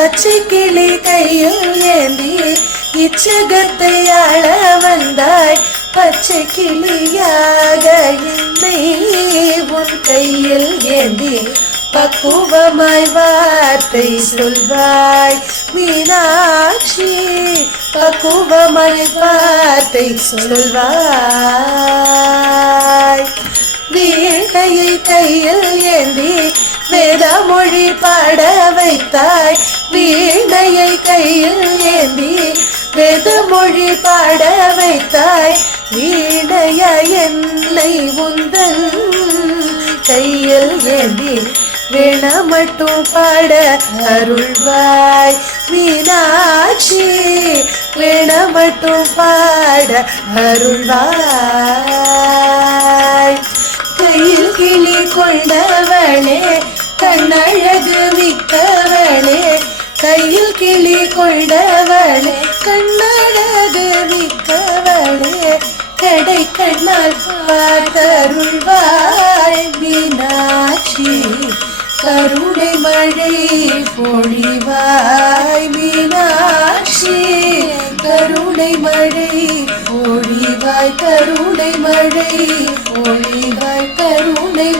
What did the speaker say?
பச்சை கிளி கையில் ஏந்தி இச்சகத்தை ஆள வந்தாய். பச்சை கிளியாக என்னை உன் கையில் ஏந்தி பக்குவமாய் வார்த்தை சொல்வாய் மீனாட்சி. பக்குவமாய் வார்த்தை சொல்வாய். வீணையை கையில் ஏந்தி வேதமொழி பாட வைத்தாய். வீணையை கையில் ஏந்தி வேதமொழி பாட வைத்தாய். வீணைய என்னை உந்தன் கையில் ஏந்தி வீண மட்டும் பாட அருள்வாய் மீனாட்சி. வீண மட்டும் பாட அருள்வாய். கையில் கிளி கொண்டவளே கண்ணழகு மிக்கவளே. கையில் கிளி கொண்டவளே கண்ணழகு மிக்கவளே. கடை கண்ணால் பார்த்தருள்வாய் மீனாட்சி. கருணை மழை பொழிவாய் மீனாட்சி. கருணை மழை பொழிவாய். கருணை மழை பொழிவாய். கருணை